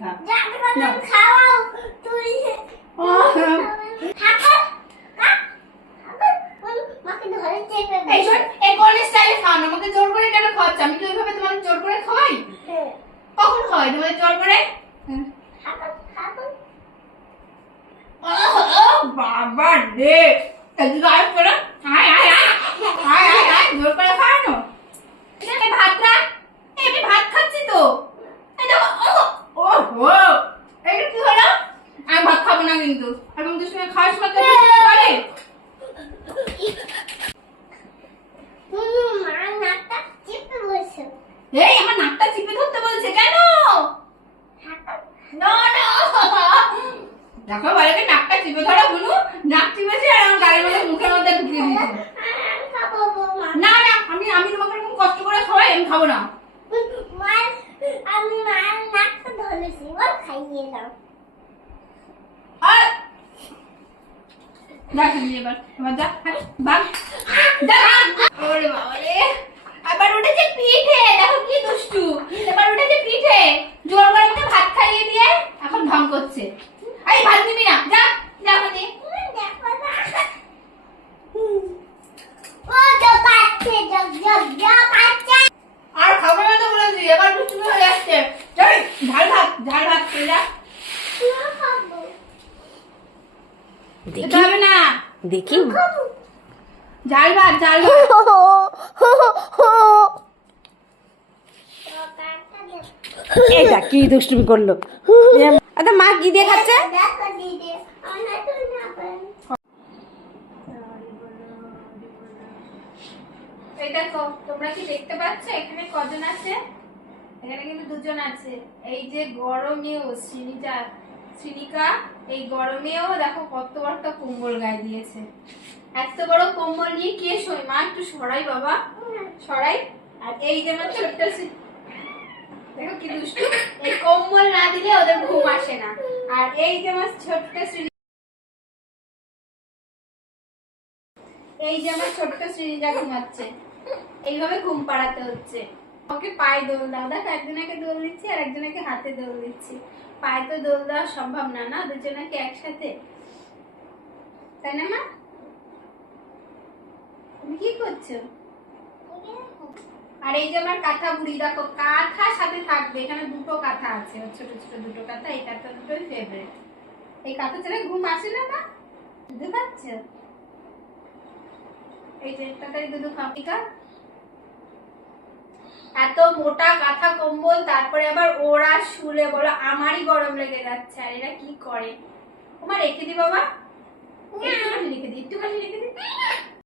খা। খাবে মাকে ধরে চেপে এই আমাকে জোর করে কেন খাওয়াচ্ছ? আমি কি ওইভাবে তোমাকে জোর করে খাওয়াই? কখন খাওয়াই? তোমাদের জোর করে? হ্যাঁ। বাবা রে। আয় করে আয় আয় আয়। আয় আয় জোর করে খাওয়ানো এই ভাতটা এই আমি ভাত খাচ্ছি তো এই দেখো ও হো এটা কি হলো আমি ভাত খাব না কিন্তু। আর তুমি সময় খাওয়ার সময় বসে। এই আমার নাকটা চিপে ধরতে বলছে কেন? দেখো বলে নাকটা চিপে ধরো বুনু? নাক চিপেছে আর আমার গালের মধ্যে মুখের মধ্যে ঢুকিয়ে দিয়েছে। না না আমি আমি তোমাকে এরকম কষ্ট করে খাওয়াই আমি খাব না। আমি মার নাকটা ধরেছি বল খাইয়ে দাও আর যা এবার এবার যা হাঁট, ভাগ যা। ওরে পিঠে দেখো কি দুষ্টু। এবার উঠেছে পিঠে। জোর করে ভাত খাইয়ে দিয়ে এখন ঢং করছে। আরে ভাত নিবি না। যা যা মানে দেখো না ও জগ পাচ্ছে জগ জগ জগ পাচ্ছে আর খাবে না তো বলেছি এবার দুষ্টুমি হয়ে যাচ্ছে এই, ঝাল ভাত ঝাল ভাত খেয়ে যা তুমিও খাব হবে না। দেখি। ঝাল ভাত ঝাল এটা কি দুষ্টুমি করল? আচ্ছা মা কি দিয়ে খাচ্ছে? দেখো দেখো তোমরা কি দেখতে পাচ্ছ? এখানে কজন আছে? এখানে কিন্তু দুজন আছে। এই যে গরমেও শ্রীনিতা শ্রীনিকা, এই গরমেও দেখো কত বড় একটা কম্বল গায়ে দিয়েছে। এত বড় কম্বল নিয়ে কে শোয়? মা, একটু সরাই বাবা। সরাই। আর এই যে আমার ছোট্ট দেখো কি দুষ্টু। এই কম্বল না দিলে ওদের ঘুম আসে না। আর এই যে আমার ছোট্ট এই যে আমার ছোট্ট শ্রীজা ঘুমাচ্ছে। এইভাবে ঘুম পাড়াতে হচ্ছে। ওকে পায়ে দোল দাও। দেখো একজনকে দোল দিচ্ছি আর একজনকে হাতে দোল দিচ্ছি। পায়ে তো দোল দেওয়া সম্ভব না না? দুজনকে একসাথে। তাই না, মা? তুমি কি করছ? আর এই যে আমার কাঁথা বুড়ি, দেখো, কাঁথা সাথে থাকবে। এখানে দুটো কাঁথা আছে ছোট ছোট দুটো কাঁথা, এই কাঁথা দুটোই ফেভারিট এই কাঁথা ছাড়া ঘুম আসে না, মা? বুঝতে পারছ এই খাও। ঠিক আছে? এত মোটা কাঁথা কম্বল তারপরে আবার ওরা শুলে বলো আমারই গরম লেগে যাচ্ছে। আর এরা কি করে? তোমার রেখে দি বাবা। একটুখানি রেখে দি একটুখানি রেখে দি।